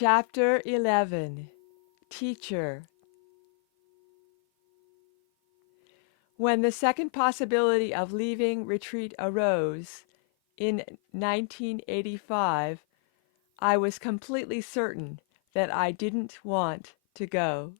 Chapter 11. Teacher. When the second possibility of leaving retreat arose, in 1985, I was completely certain that I didn't want to go.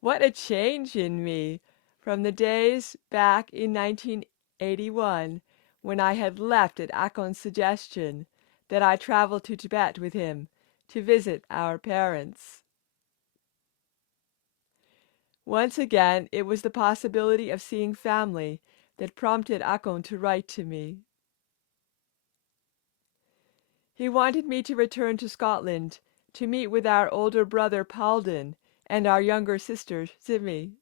What a change in me from the days back in 1981 when I had left at Akon's suggestion that I travel to Tibet with him to visit our parents. Once again, it was the possibility of seeing family that prompted Akon to write to me. He wanted me to return to Scotland to meet with our older brother Palden and our younger sister Simi.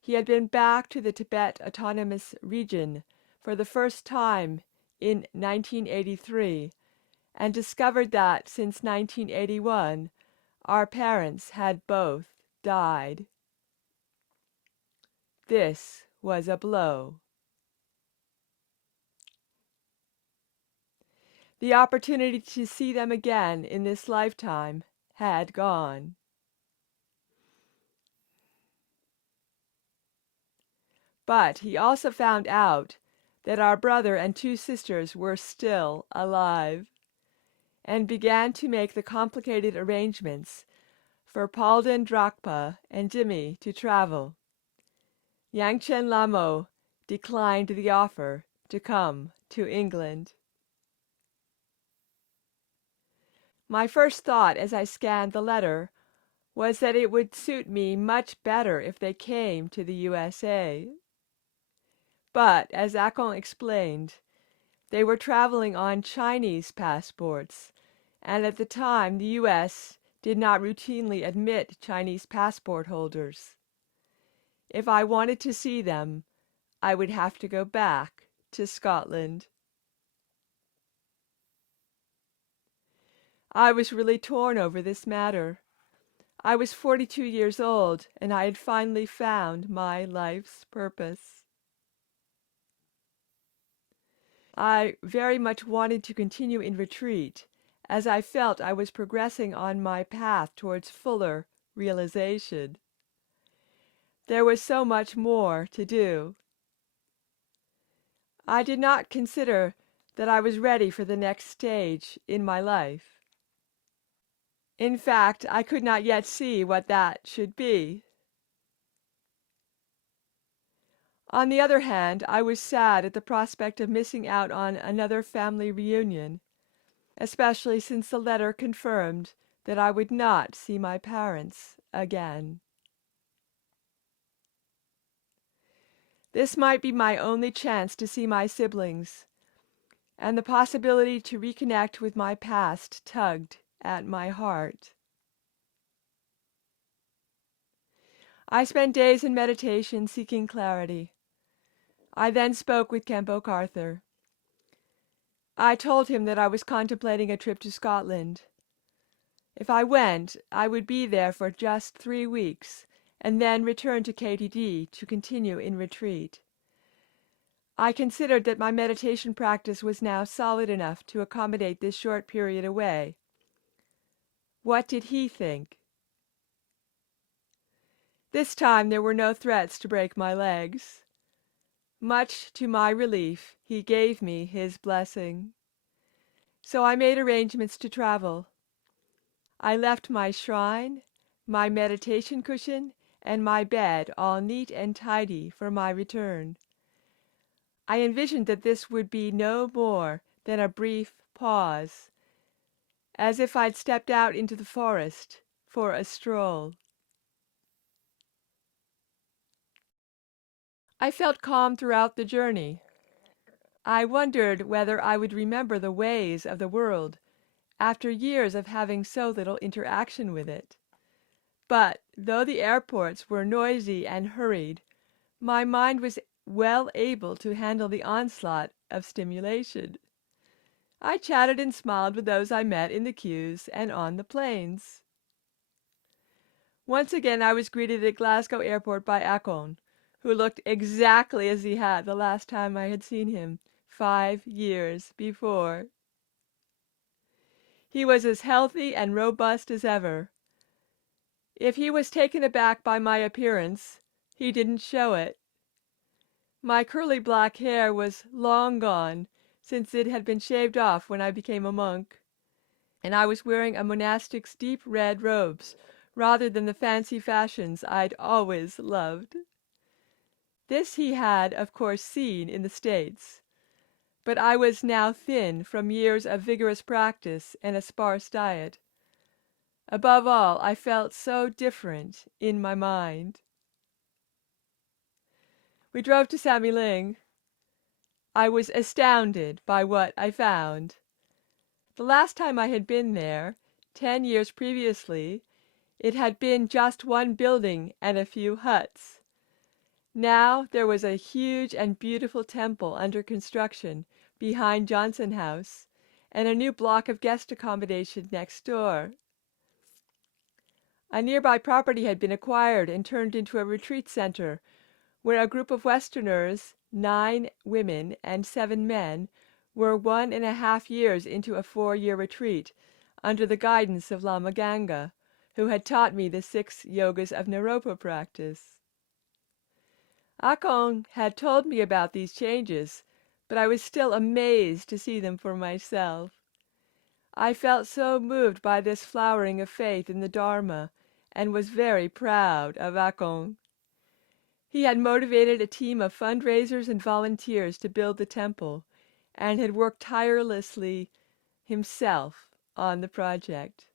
He had been back to the Tibet Autonomous Region for the first time in 1983 and discovered that since 1981 our parents had both died. This was a blow. The opportunity to see them again in this lifetime had gone. But he also found out that our brother and two sisters were still alive, and began to make the complicated arrangements for Palden Drakpa and Jimmy to travel. Yangchen Lamo declined the offer to come to England. My first thought as I scanned the letter was that it would suit me much better if they came to the USA. But, as Akon explained, they were traveling on Chinese passports, and at the time the U.S. did not routinely admit Chinese passport holders. If I wanted to see them, I would have to go back to Scotland. I was really torn over this matter. I was 42 years old, and I had finally found my life's purpose. I very much wanted to continue in retreat, as I felt I was progressing on my path towards fuller realization. There was so much more to do. I did not consider that I was ready for the next stage in my life. In fact, I could not yet see what that should be. On the other hand, I was sad at the prospect of missing out on another family reunion, especially since the letter confirmed that I would not see my parents again. This might be my only chance to see my siblings, and the possibility to reconnect with my past tugged at my heart. I spent days in meditation seeking clarity. I then spoke with Kempo Carther. I told him that I was contemplating a trip to Scotland. If I went, I would be there for just 3 weeks, and then return to KTD to continue in retreat. I considered that my meditation practice was now solid enough to accommodate this short period away. What did he think? This time there were no threats to break my legs. Much to my relief, he gave me his blessing. So I made arrangements to travel. I left my shrine, my meditation cushion, and my bed all neat and tidy for my return. I envisioned that this would be no more than a brief pause, as if I'd stepped out into the forest for a stroll. I felt calm throughout the journey. I wondered whether I would remember the ways of the world after years of having so little interaction with it. But though the airports were noisy and hurried, my mind was well able to handle the onslaught of stimulation. I chatted and smiled with those I met in the queues and on the planes. Once again I was greeted at Glasgow Airport by Akon, who looked exactly as he had the last time I had seen him, 5 years before. He was as healthy and robust as ever. If he was taken aback by my appearance, he didn't show it. My curly black hair was long gone, since it had been shaved off when I became a monk, and I was wearing a monastic's deep red robes rather than the fancy fashions I'd always loved. This he had, of course, seen in the States, but I was now thin from years of vigorous practice and a sparse diet. Above all, I felt so different in my mind. We drove to Samiling. I was astounded by what I found. The last time I had been there, 10 years previously, it had been just one building and a few huts. Now there was a huge and beautiful temple under construction behind Johnson House, and a new block of guest accommodation next door. A nearby property had been acquired and turned into a retreat center, where a group of Westerners, 9 women and 7 men, were 1.5 years into a 4-year retreat, under the guidance of Lama Ganga, who had taught me the 6 yogas of Naropa practice. Akong had told me about these changes, but I was still amazed to see them for myself. I felt so moved by this flowering of faith in the Dharma, and was very proud of Akong. He had motivated a team of fundraisers and volunteers to build the temple, and had worked tirelessly himself on the project.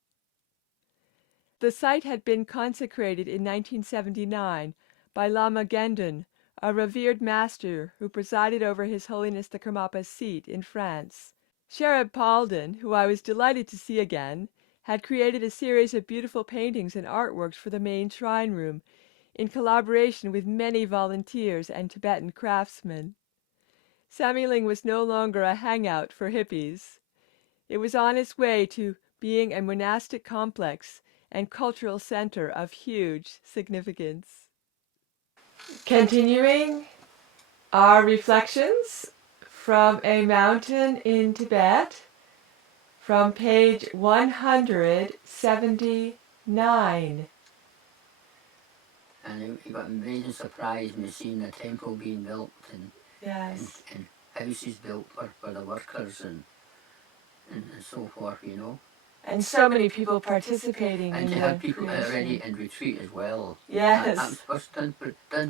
The site had been consecrated in 1979 by Lama Gendun, a revered master who presided over His Holiness the Karmapa's seat in France. Sherab Palden, who I was delighted to see again, had created a series of beautiful paintings and artworks for the main shrine room, in collaboration with many volunteers and Tibetan craftsmen. Samiling was no longer a hangout for hippies. It was on its way to being a monastic complex and cultural center of huge significance. Continuing our reflections from a mountain in Tibet, from page 179. And he got amazing surprise when he seen the temple being built and Yes. and houses built for the workers and so forth, you know. And so many people participating And in to the have people creation. already in retreat as well. Yes. That was first done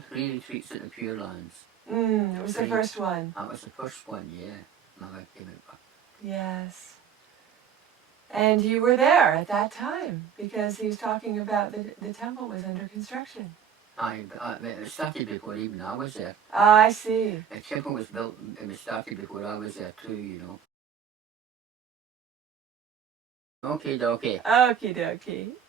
3 retreats at the Pure Lands. It was the first one. That was the first one, yeah. Mother came out. Yes. And you were there at that time, because he was talking about the temple was under construction. It started before even I was there. Ah, I see. The temple was built, it was started before I was there too, you know. Okay, dokie. Okie dokie.